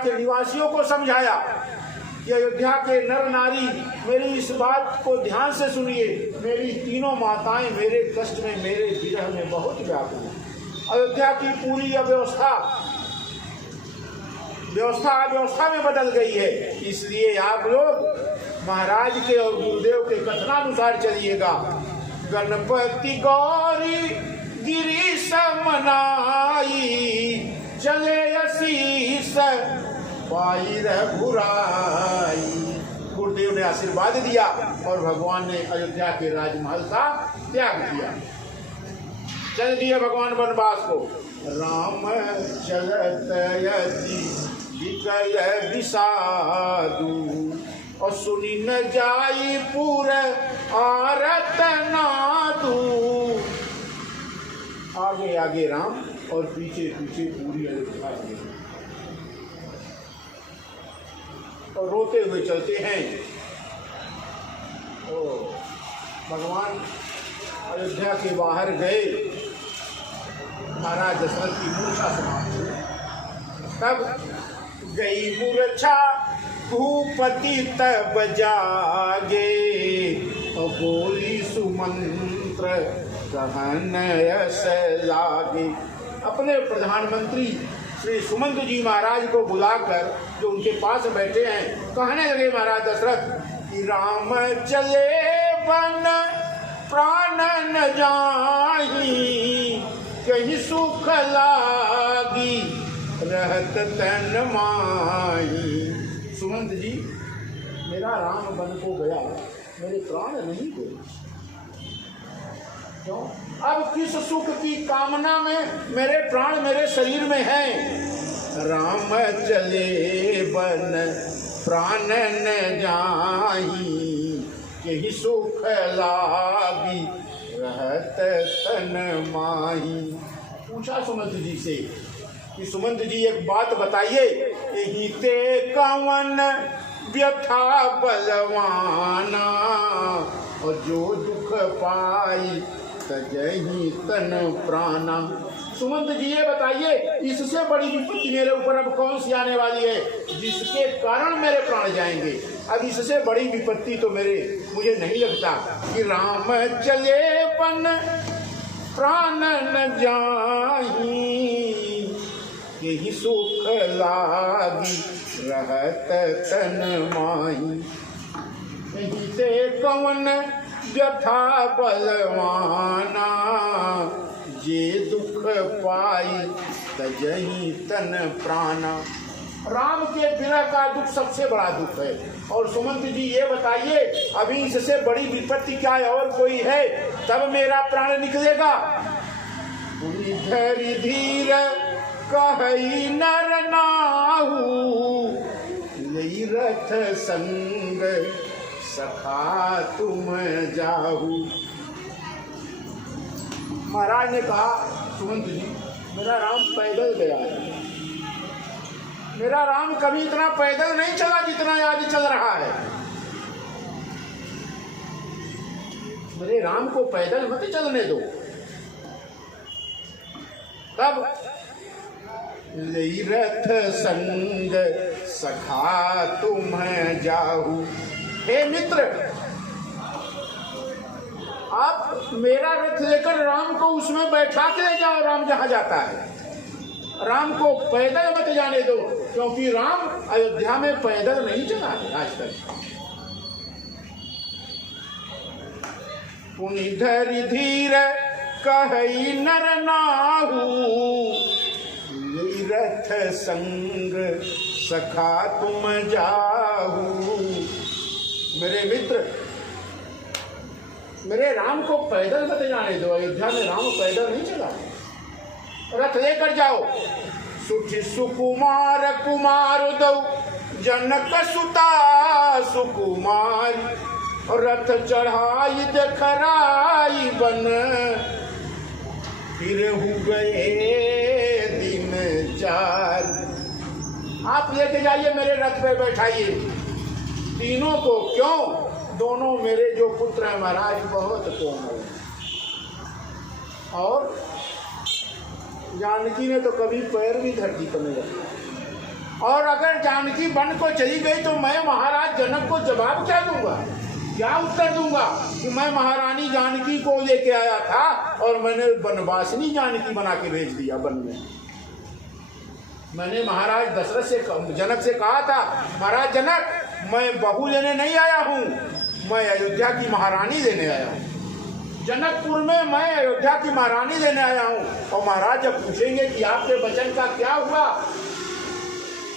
के निवासियों को समझाया कि अयोध्या के नर नारी मेरी इस बात को ध्यान से सुनिए, मेरी तीनों माताएं मेरे कष्ट में, मेरे विरह में बहुत व्याकुल हैं। अयोध्या की पूरी व्यवस्था में बदल गई है, इसलिए आप लोग महाराज के और गुरुदेव के कथनानुसार चलिएगा। गणपति गौरी गिरी समनाई, चले असीस पाई रघुराई। गुरुदेव ने आशीर्वाद दिया और भगवान ने अयोध्या के राजमहल का त्याग किया, चल दिए भगवान वनवास को। राम चलत यति विकय विषादु, और सुनी न जाई पुर आरत नादू। आगे आगे राम और पीछे पीछे पूरी अयोध्या और रोते हुए चलते हैं। भगवान अयोध्या के बाहर गए, महाराज दशरथ की मूर्छा समाप्त हुई। तब गई मूर्छा भूपति तब जागे, और बोली सुमंत्र कहन यस लागे। अपने प्रधानमंत्री श्री सुमंत जी महाराज को बुलाकर, जो उनके पास बैठे हैं, कहने लगे महाराज दशरथ कि राम चले वन प्राण न जाही, कहीं सुख लागी रहत तन माही। सुमंत जी, मेरा राम वन को गया, मेरे प्राण नहीं गए। क्यों? अब किस सुख की कामना में मेरे प्राण मेरे शरीर में हैं। राम चले वन प्राण न जाही, यही सुख लागी रहत तन माही। पूछा सुमंत जी से कि सुमंत जी एक बात बताइए, यही ते कवन व्यथा बलवाना, और जो दुख पाई तजही तन प्राणा। सुमंत जी ये बताइए, इससे बड़ी विपत्ति मेरे ऊपर अब कौन सी आने वाली है जिसके कारण मेरे प्राण जाएंगे। अब इससे बड़ी विपत्ति तो मुझे नहीं लगता कि राम चले वन प्राण न जाही, यही सुख लागी रहत तन माही। यही से कवन व्यथा बलवाना, जे दुख पाई तजही तन प्राणा। राम के विरह का दुख सबसे बड़ा दुख है। और सुमंत जी ये बताइए, अभी इससे बड़ी विपत्ति क्या है और कोई है तब मेरा प्राण निकलेगा। धीर धीर कही नर नाहू, यही रथ संग सखा तुम जाहू। महाराज ने कहा, सुमंत जी, मेरा राम पैदल गया है। मेरा राम कभी इतना पैदल नहीं चला जितना आज चल रहा है। मेरे राम को पैदल मत चलने दो। तब रथ संग सखा तुम जाहू। हे मित्र, आप मेरा रथ लेकर राम को उसमें बैठा के ले जाओ, राम जहां जाता है। राम को पैदल मत जाने दो, क्योंकि राम अयोध्या में पैदल नहीं चला है आज तक। पुनि धरि धीर कही नर नाहू, रथ संग सखा तुम जाहू। मेरे मित्र, मेरे राम को पैदल मत जाने दो। अयोध्या में राम पैदल नहीं चला, रथ लेकर जाओ। सुखी सुकुमार कुमार दो, जनक सुता सुकुमार, रथ चढ़ाई देखराई बन, फिर हो गए दिन चार। आप लेके जाइए, मेरे रथ पे बैठाइए तीनों को। क्यों? दोनों मेरे जो पुत्र हैं महाराज बहुत कोमल, और जानकी ने तो कभी पैर भी धरती पर नहीं रखा। और अगर जानकी वन को चली गई तो मैं महाराज जनक को जवाब क्या दूंगा, क्या उत्तर दूंगा कि मैं महारानी जानकी को लेके आया था और मैंने वनवासिनी जानकी बना के भेज दिया वन में। मैंने महाराज दशरथ से, जनक से कहा था, महाराज जनक मैं बहू लेने नहीं आया हूँ, मैं अयोध्या की महारानी लेने आया हूँ। जनकपुर में मैं अयोध्या की महारानी लेने आया हूँ। और महाराज जब पूछेंगे कि आपके वचन का क्या हुआ,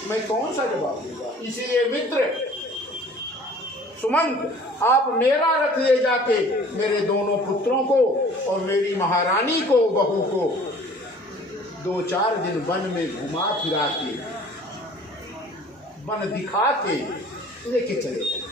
मैं कौन सा जवाब दूंगा। इसीलिए मित्र सुमंत, आप मेरा रथ ले जाके मेरे दोनों पुत्रों को और मेरी महारानी को, बहू को 2-4 दिन वन में घुमा फिरा के, वन दिखा के लेके चले।